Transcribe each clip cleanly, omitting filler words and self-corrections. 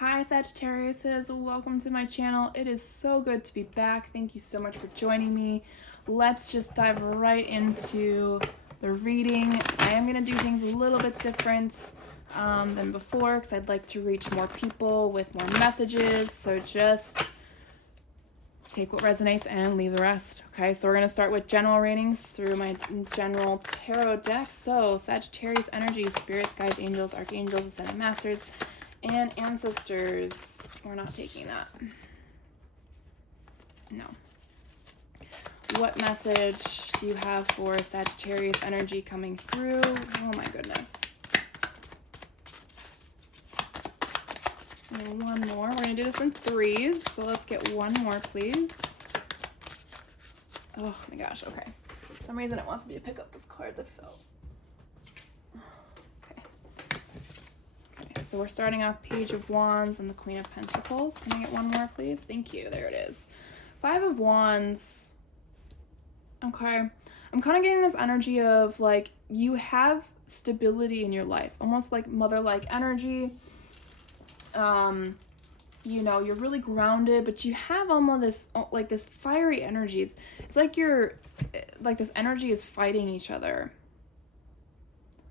Hi Sagittariuses, welcome to my channel. It is so good to be back. Thank you so much for joining me. Let's just dive right into the reading. I am going to do things a little bit different than before because I'd like to reach more people with more messages. So just take what resonates and leave the rest. Okay, so we're going to start with general readings through my general tarot deck. So Sagittarius energy, spirits, guides, angels, archangels, ascended masters, and ancestors. We're not taking that. No. What message do you have for Sagittarius energy coming through? Oh my goodness. And one more. We're going to do this in threes. So let's get one more, please. Oh my gosh. Okay. For some reason it wants me to pick up this card that fell. So we're starting off Page of Wands and the Queen of Pentacles. Can I get one more, please? Thank you. There it is. Five of Wands. Okay. I'm kind of getting this energy of, like, you have stability in your life. Almost like mother-like energy. You know, you're really grounded, but you have almost this, like, this fiery energies. It's like this energy is fighting each other.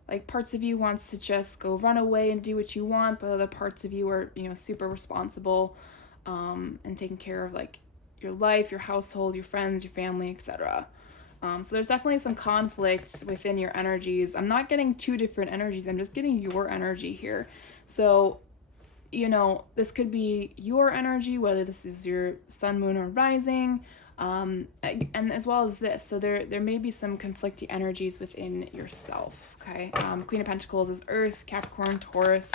Like, parts of you wants to just go run away and do what you want, but other parts of you are, you know, super responsible and taking care of, like, your life, your household, your friends, your family, etc. So there's definitely some conflict within your energies. I'm not getting two different energies. I'm just getting your energy here. So, you know, this could be your energy, whether this is your sun, moon, or rising, and as well as this. So there may be some conflicting energies within yourself. Okay, Queen of Pentacles is Earth, Capricorn, Taurus,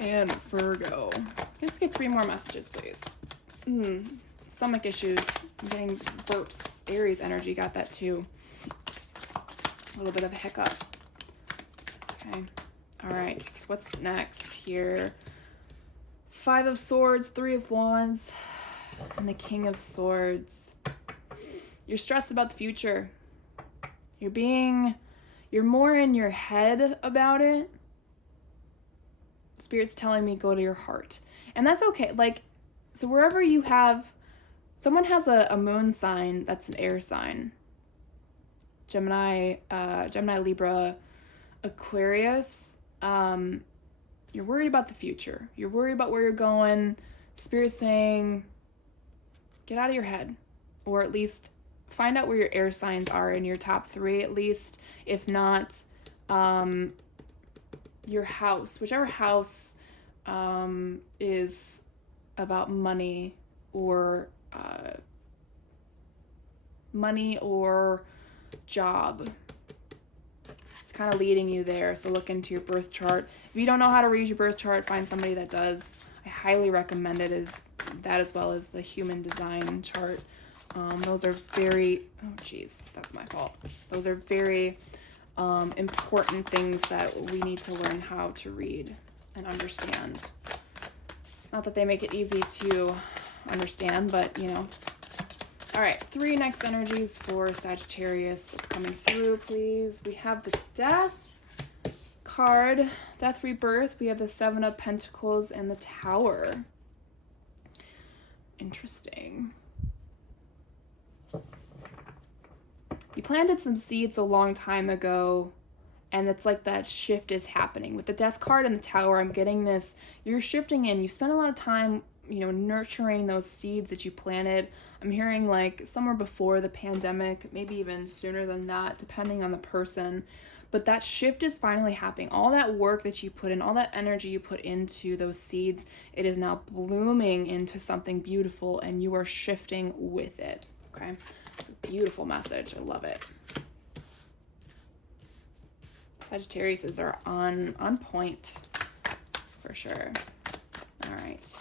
and Virgo. Let's get three more messages, please. Stomach issues. I'm getting burps. Aries energy, got that too. A little bit of a hiccup. Okay, all right, what's next here? Five of Swords, Three of Wands, and the King of Swords. You're stressed about the future. You're more in your head about it. Spirit's telling me go to your heart. And that's okay. Like, so wherever you have, someone has a moon sign that's an air sign. Gemini, Libra, Aquarius. You're worried about the future. You're worried about where you're going. Spirit's saying, get out of your head. Or at least find out where your air signs are in your top three, at least. If not, your house. Whichever house is about money or job. It's kind of leading you there, so look into your birth chart. If you don't know how to read your birth chart, find somebody that does. I highly recommend it, as well as the human design chart. Those are very, oh geez, that's my fault. Those are very important things that we need to learn how to read and understand. Not that they make it easy to understand, but you know. All right, three next energies for Sagittarius. That's coming through, please. We have the Death card, Death Rebirth. We have the Seven of Pentacles and the Tower. Interesting. You planted some seeds a long time ago, and it's like that shift is happening. With the Death card and the Tower, I'm getting this, you're shifting in. You spent a lot of time, you know, nurturing those seeds that you planted. I'm hearing like somewhere before the pandemic, maybe even sooner than that, depending on the person. But that shift is finally happening. All that work that you put in, all that energy you put into those seeds, it is now blooming into something beautiful, and you are shifting with it, okay? It's a beautiful message. I love it. Sagittarius are on point for sure. All right.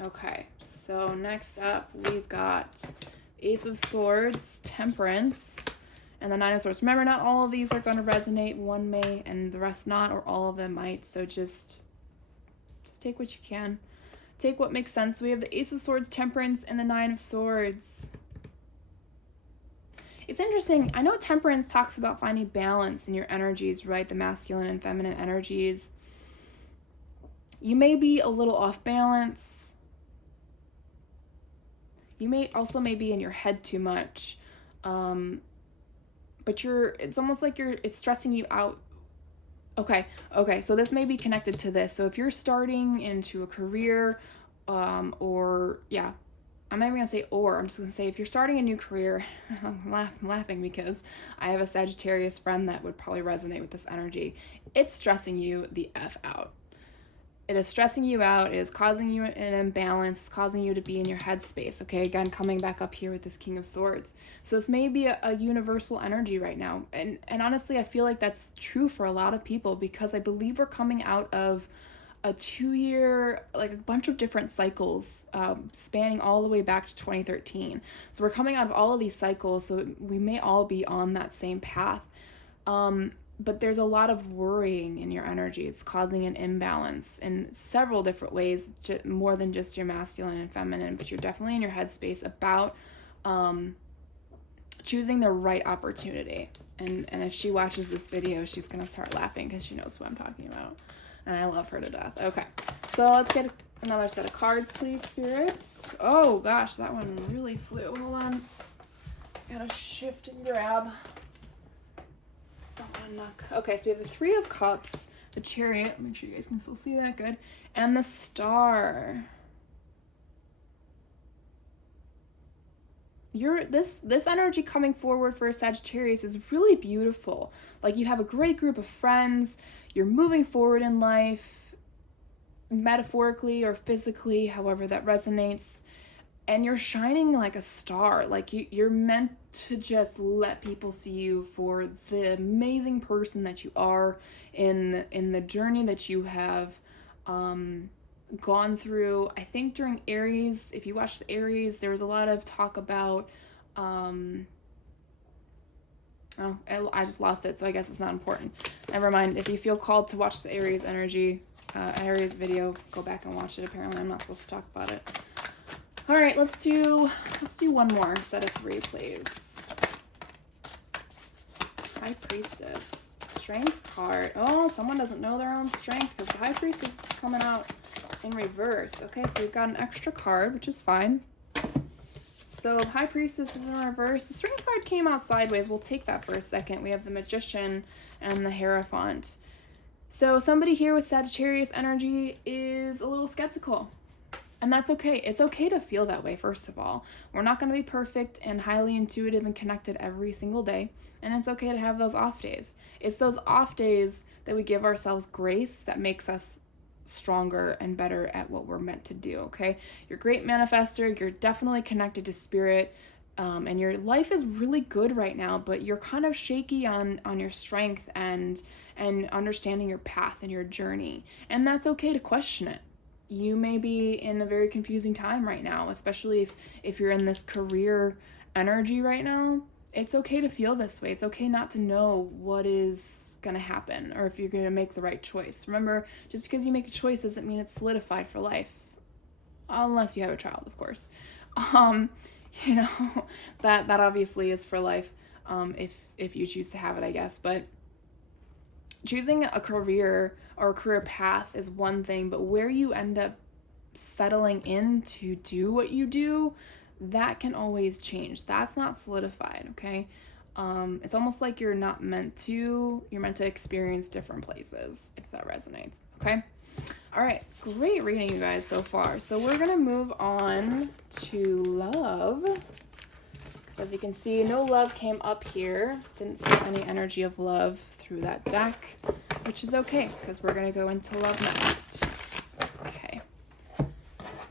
Okay, so next up we've got Ace of Swords, Temperance, and the Nine of Swords. Remember, not all of these are going to resonate. One may and the rest not, or all of them might. So just take what you can. Take what makes sense. We have the Ace of Swords, Temperance, and the Nine of Swords. It's interesting. I know Temperance talks about finding balance in your energies, right? The masculine and feminine energies. You may be a little off balance. You may also be in your head too much. But it's almost like it's stressing you out. Okay, so this may be connected to this. So if you're starting into a career, I'm not even gonna say I'm just gonna say if you're starting a new career, I'm laughing because I have a Sagittarius friend that would probably resonate with this energy. It's stressing you the F out. It is stressing you out. It is causing you an imbalance. It's causing you to be in your headspace. Okay, again, coming back up here with this King of Swords. So this may be a universal energy right now. And honestly, I feel like that's true for a lot of people because I believe we're coming out of a 2-year, like a bunch of different cycles spanning all the way back to 2013. So we're coming out of all of these cycles. So we may all be on that same path. But there's a lot of worrying in your energy. It's causing an imbalance in several different ways, more than just your masculine and feminine, but you're definitely in your headspace about choosing the right opportunity. And if she watches this video, she's going to start laughing because she knows who I'm talking about. And I love her to death. Okay, so let's get another set of cards, please, spirits. Oh, gosh, that one really flew. Hold on. Gotta shift and grab. Okay, so we have the Three of Cups, the Chariot, make sure you guys can still see that, good, and the Star. This energy coming forward for a Sagittarius is really beautiful. Like, you have a great group of friends, you're moving forward in life, metaphorically or physically, however that resonates, and you're shining like a star. Like you're meant to just let people see you for the amazing person that you are in the journey that you have gone through. I think during Aries, if you watch the Aries, there was a lot of talk about I just lost it, so I guess it's not important. Never mind. If you feel called to watch the Aries energy, Aries video, go back and watch it. Apparently I'm not supposed to talk about it. All right, let's do one more set of 3, please. High Priestess, Strength card. Oh, someone doesn't know their own strength because the High Priestess is coming out in reverse. Okay, so we've got an extra card, which is fine. So High Priestess is in reverse. The Strength card came out sideways. We'll take that for a second. We have the Magician and the Hierophant. So somebody here with Sagittarius energy is a little skeptical. And that's okay. It's okay to feel that way, first of all. We're not going to be perfect and highly intuitive and connected every single day. And it's okay to have those off days. It's those off days that we give ourselves grace that makes us stronger and better at what we're meant to do, okay? You're a great manifester. You're definitely connected to spirit. And your life is really good right now, but you're kind of shaky on your strength and understanding your path and your journey. And that's okay to question it. You may be in a very confusing time right now, especially if you're in this career energy right now. It's okay to feel this way. It's okay not to know what is going to happen or if you're going to make the right choice. Remember, just because you make a choice doesn't mean it's solidified for life. Unless you have a child, of course. You know, that obviously is for life, if you choose to have it, I guess. But choosing a career or a career path is one thing, but where you end up settling in to do what you do, that can always change. That's not solidified, okay? It's almost like you're meant to experience different places, if that resonates, okay? All right, great reading, you guys, so far. So we're gonna move on to love. Because as you can see, no love came up here. Didn't feel any energy of love through that deck, which is okay, because we're gonna go into love next. Okay.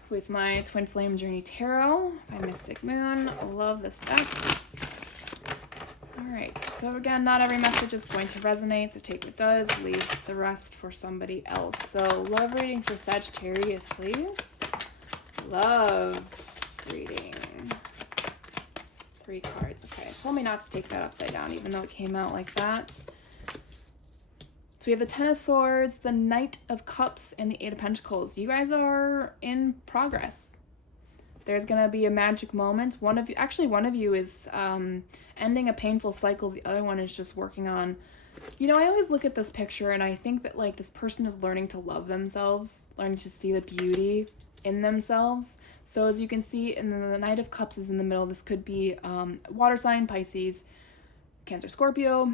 With my Twin Flame Journey Tarot by Mystic Moon. I love this deck. Alright, so again, not every message is going to resonate, so take what does, leave the rest for somebody else. So, love reading for Sagittarius, please. Love reading. 3 cards. Okay, told me not to take that upside down, even though it came out like that. So we have the Ten of Swords, the Knight of Cups, and the Eight of Pentacles. You guys are in progress. There's going to be a magic moment. One of you is ending a painful cycle. The other one is just working on, I always look at this picture and I think that like this person is learning to love themselves, learning to see the beauty in themselves. So as you can see, and then the Knight of Cups is in the middle. This could be water sign, Pisces, Cancer, Scorpio.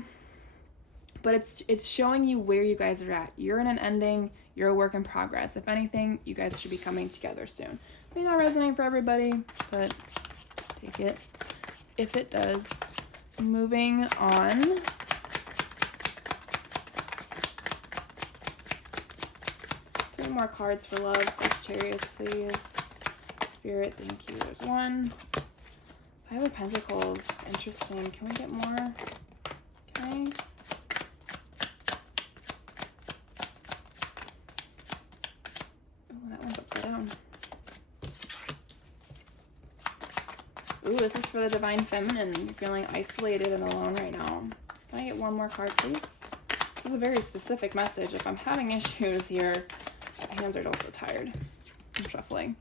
But it's showing you where you guys are at. You're in an ending. You're a work in progress. If anything, you guys should be coming together soon. May not resonate for everybody, but take it if it does. Moving on. Three more cards for love. Sagittarius, please. Spirit, thank you. There's one. Five of Pentacles. Interesting. Can we get more? Okay. Oh, that one's upside down. Ooh, this is for the Divine Feminine. You're feeling isolated and alone right now. Can I get one more card, please? This is a very specific message. If I'm having issues here, my hands are also tired. I'm shuffling.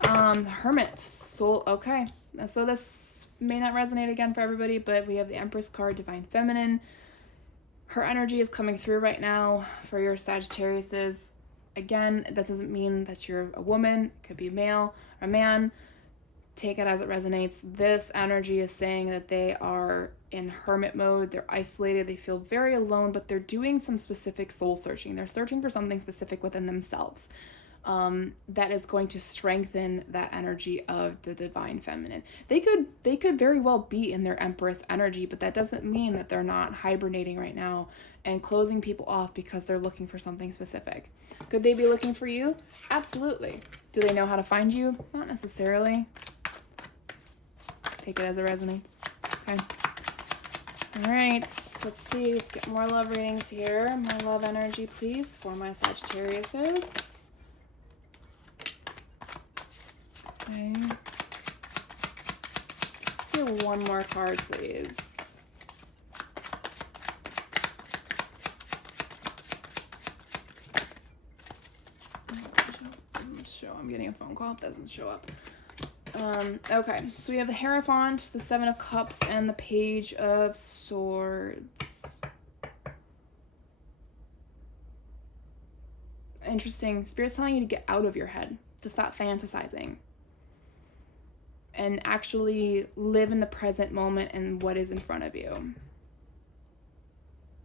Hermit. Soul. Okay. So this may not resonate again for everybody, but we have the Empress card, Divine Feminine. Her energy is coming through right now for your Sagittariuses. Again, that doesn't mean that you're a woman. It could be male or a man. Take it as it resonates. This energy is saying that they are in hermit mode. They're isolated. They feel very alone, but they're doing some specific soul searching. They're searching for something specific within themselves that is going to strengthen that energy of the Divine Feminine. They could very well be in their Empress energy, but that doesn't mean that they're not hibernating right now and closing people off because they're looking for something specific. Could they be looking for you? Absolutely. Do they know how to find you? Not necessarily. Take it as it resonates. Okay. All right. Let's see. Let's get more love readings here. More love energy, please, for my Sagittariuses. Okay. Let's do one more card, please. Doesn't show. I'm getting a phone call. It doesn't show up. Okay, so we have the Hierophant, the Seven of Cups, and the Page of Swords. Interesting. Spirit's telling you to get out of your head, to stop fantasizing, and actually live in the present moment and what is in front of you.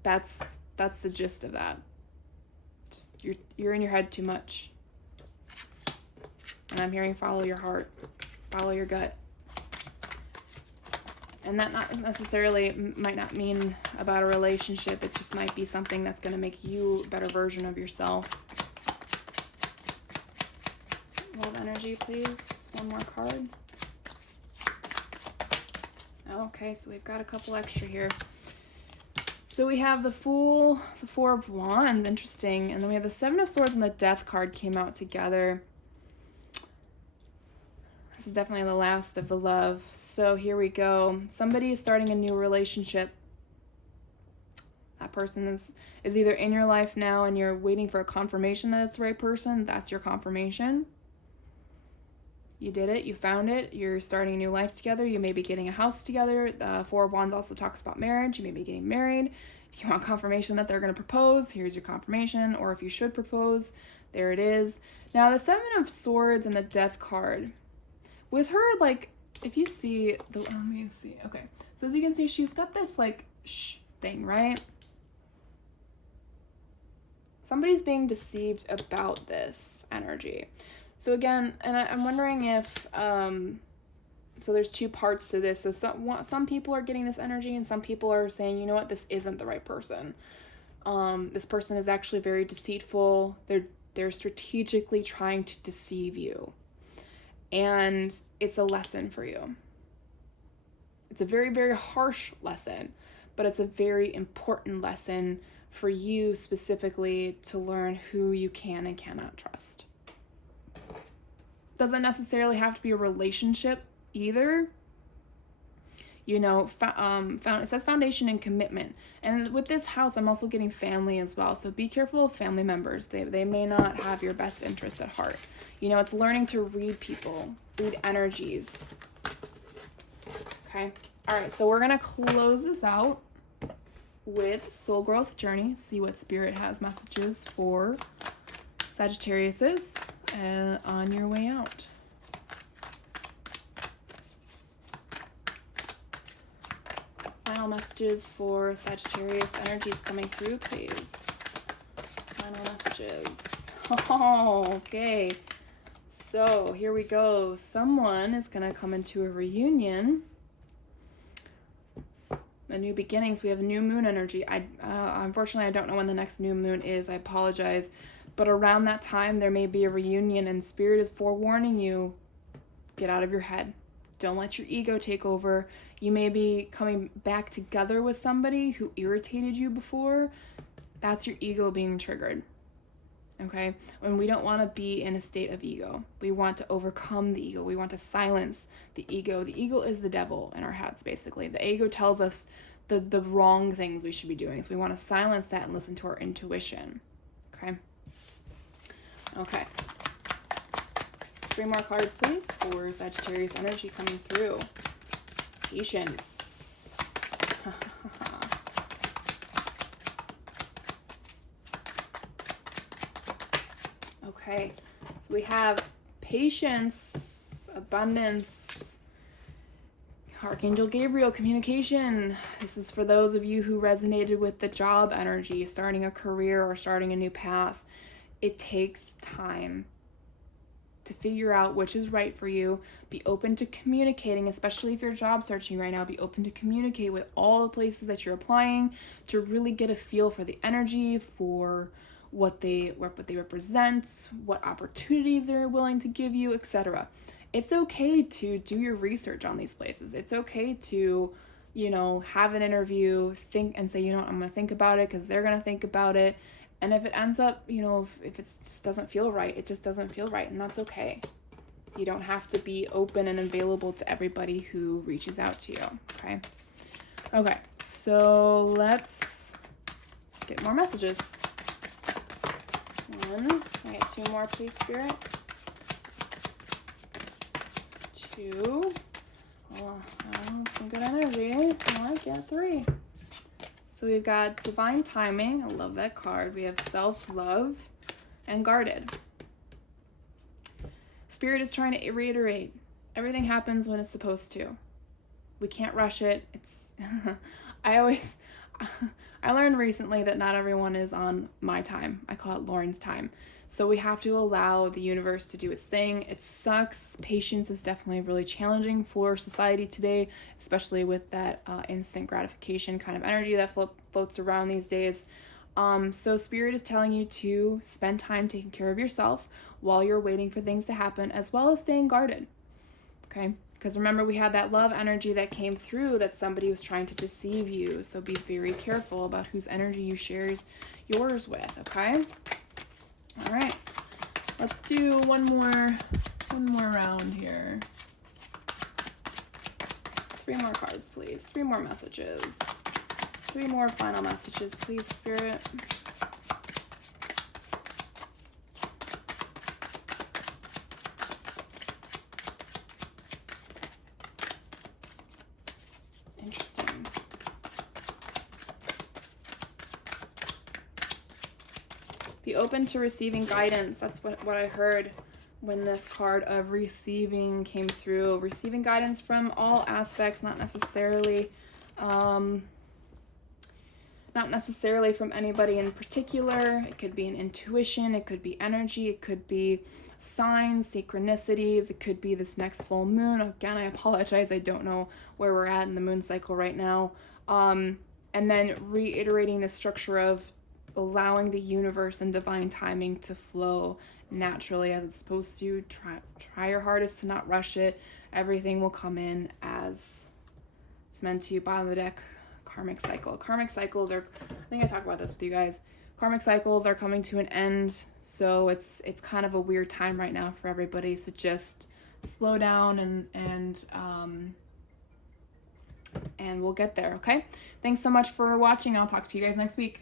That's the gist of that. Just, you're in your head too much. And I'm hearing follow your heart. Follow your gut. And that not necessarily might not mean about a relationship. It just might be something that's going to make you a better version of yourself. Love energy, please. One more card. Okay, so we've got a couple extra here. So we have the Fool, the Four of Wands. Interesting. And then we have the Seven of Swords and the Death card came out together. This is definitely the last of the love. So here we go. Somebody is starting a new relationship. That person is either in your life now and you're waiting for a confirmation that it's the right person. That's your confirmation. You did it. You found it. You're starting a new life together. You may be getting a house together. The Four of Wands also talks about marriage. You may be getting married. If you want confirmation that they're going to propose, here's your confirmation. Or if you should propose, there it is. Now the Seven of Swords and the Death card. With her, like, if you see the, let me see. Okay. So as you can see, she's got this like shh thing, right? Somebody's being deceived about this energy. So again, and I'm wondering if, so there's two parts to this. So some people are getting this energy and some people are saying, you know what, this isn't the right person. This person is actually very deceitful. They're strategically trying to deceive you. And it's a lesson for you. It's a very, very harsh lesson, but it's a very important lesson for you specifically to learn who you can and cannot trust. Doesn't necessarily have to be a relationship either. You know, it says foundation and commitment. And with this house, I'm also getting family as well. So be careful of family members. They may not have your best interests at heart. You know, it's learning to read people, read energies. Okay. All right. So we're going to close this out with Soul Growth Journey. See what Spirit has messages for Sagittarius on your way out. Final messages for Sagittarius energies coming through, please. Final messages. Oh, okay. So here we go. Someone is going to come into a reunion. A new beginnings. We have new moon energy. Unfortunately, I don't know when the next new moon is. I apologize. But around that time, there may be a reunion, and Spirit is forewarning you, get out of your head. Don't let your ego take over. You may be coming back together with somebody who irritated you before. That's your ego being triggered. Okay? When we don't want to be in a state of ego. We want to overcome the ego. We want to silence the ego. The ego is the devil in our heads, basically. The ego tells us the wrong things we should be doing. So we want to silence that and listen to our intuition. Okay? Okay. 3 more cards, please, for Sagittarius energy coming through. Patience. Okay, so we have patience, abundance, Archangel Gabriel, communication. This is for those of you who resonated with the job energy, starting a career or starting a new path. It takes time to figure out which is right for you. Be open to communicating, especially if you're job searching right now. Be open to communicate with all the places that you're applying to really get a feel for the energy, for what they represent, what opportunities they're willing to give you, etc. It's okay to do your research on these places. It's okay to, have an interview, think and say, I'm going to think about it because they're going to think about it. And if it ends up, if it just doesn't feel right, it just doesn't feel right. And that's okay. You don't have to be open and available to everybody who reaches out to you. Okay. Okay. So let's get more messages. 1. Can I get 2 more, please, Spirit? 2. Oh, some good energy. I like it. 3. So we've got divine timing. I love that card. We have self-love and guarded. Spirit is trying to reiterate. Everything happens when it's supposed to. We can't rush it. I learned recently that not everyone is on my time. I call it Lauren's time. So we have to allow the universe to do its thing. It sucks. Patience is definitely really challenging for society today, especially with that instant gratification kind of energy that floats around these days. So Spirit is telling you to spend time taking care of yourself while you're waiting for things to happen, as well as staying guarded. Okay? Because remember, we had that love energy that came through that somebody was trying to deceive you. So be very careful about whose energy you share yours with, okay? All right. Let's do one more round here. 3 more cards, please. 3 more messages. 3 more final messages, please, Spirit. Interesting. Be open to receiving guidance. That's what I heard when this card of receiving came through. Receiving guidance from all aspects, not necessarily from anybody in particular. It could be an intuition, it could be energy, it could be signs, synchronicities, it could be this next full moon. Again, I apologize, I don't know where we're at in the moon cycle right now. And then reiterating the structure of allowing the universe and divine timing to flow naturally as it's supposed to. Try your hardest to not rush it. Everything will come in as it's meant to. Bottom of the deck, karmic cycle. Karmic cycles are, I think I talked about this with you guys. Karmic cycles are coming to an end, so it's kind of a weird time right now for everybody. So just slow down and and we'll get there, okay? Thanks so much for watching. I'll talk to you guys next week.